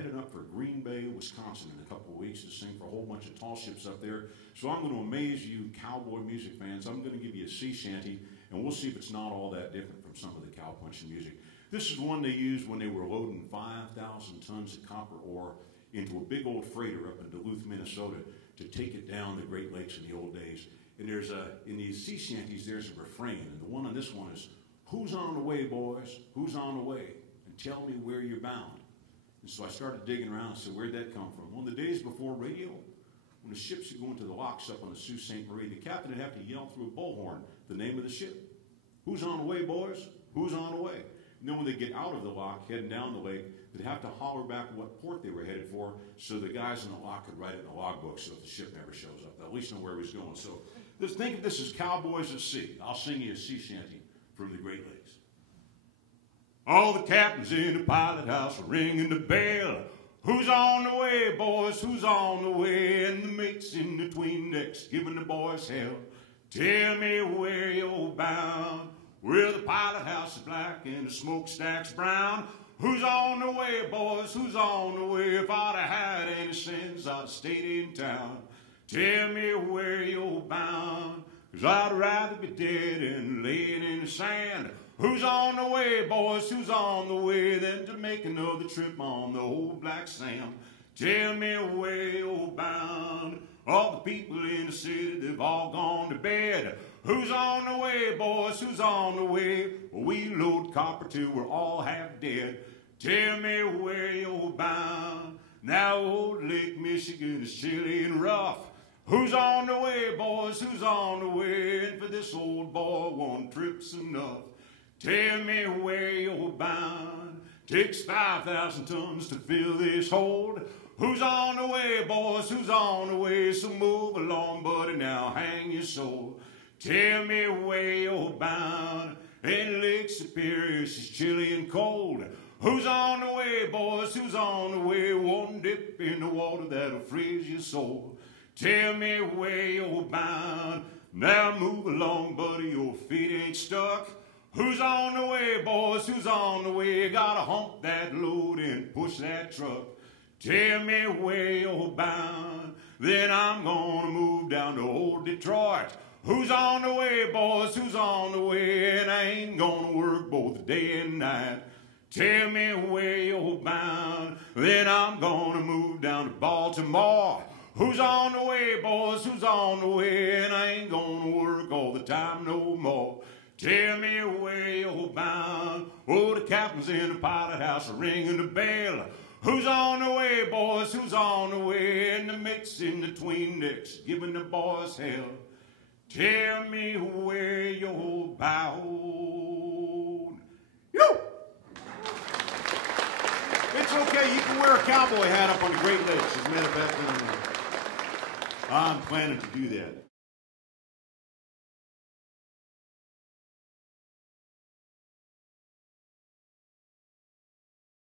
headed up for Green Bay, Wisconsin in a couple of weeks to sing for a whole bunch of tall ships up there. So I'm going to amaze you cowboy music fans. I'm going to give you a sea shanty, and we'll see if it's not all that different from some of the cowpunching music. This is one they used when they were loading 5,000 tons of copper ore into a big old freighter up in Duluth, Minnesota, to take it down the Great Lakes in the old days. And there's in these sea shanties, there's a refrain, and the one on this one is, "Who's on the way, boys? Who's on the way? And tell me where you're bound." And so I started digging around and said, where'd that come from? Well, in the days before radio, when the ships would go into the locks up on the Sault Ste. Marie, the captain would have to yell through a bullhorn the name of the ship. "Who's on the way, boys? Who's on the way?" And then when they get out of the lock, heading down the lake, they'd have to holler back what port they were headed for so the guys in the lock could write it in the logbook so if the ship never shows up, they'll at least know where he's going. So think of this as cowboys at sea. I'll sing you a sea shanty from the Great Lakes. All the captains in the pilot house are ringing the bell. "Who's on the way, boys? Who's on the way?" And the mates in the tween decks giving the boys hell. "Tell me where you're bound." "Well, the pilot house is black and the smokestack's brown." "Who's on the way, boys? Who's on the way? If I'd have had any sense, I'd have stayed in town." "Tell me where you're bound, 'cause I'd rather be dead and laying in the sand." "Who's on the way, boys? Who's on the way?" Than to make another trip on the old black sand. "Tell me where you're bound." All the people in the city, they've all gone to bed. "Who's on the way, boys? Who's on the way?" Well, we load copper till we're all half dead. "Tell me where you're bound." Now old Lake Michigan is chilly and rough. "Who's on the way, boys? Who's on the way?" And for this old boy, one trip's enough. "Tell me where you're bound." Takes 5,000 tons to fill this hold. "Who's on the way, boys? Who's on the way?" So move along, buddy, now hang your soul. "Tell me where you're bound." And Lake Superior, she's chilly and cold. "Who's on the way, boys? Who's on the way?" One dip in the water that'll freeze your soul. "Tell me where you're bound." Now move along, buddy, your feet ain't stuck. "Who's on the way, boys? Who's on the way?" Gotta hump that load and push that truck. "Tell me where you're bound." Then I'm gonna move down to old Detroit. "Who's on the way, boys? Who's on the way?" And I ain't gonna work both day and night. "Tell me where you're bound." Then I'm gonna move down to Baltimore. "Who's on the way, boys? Who's on the way?" And I ain't gonna work all the time no more. "Tell me where you're bound." Oh, the captains in the pilot house are ringing the bell. "Who's on the way, boys? Who's on the way?" And the mates in the tween decks giving the boys hell. "Tell me where you're bound." Yo! It's okay, you can wear a cowboy hat up on the Great Lakes. As a matter of fact, I'm planning to do that.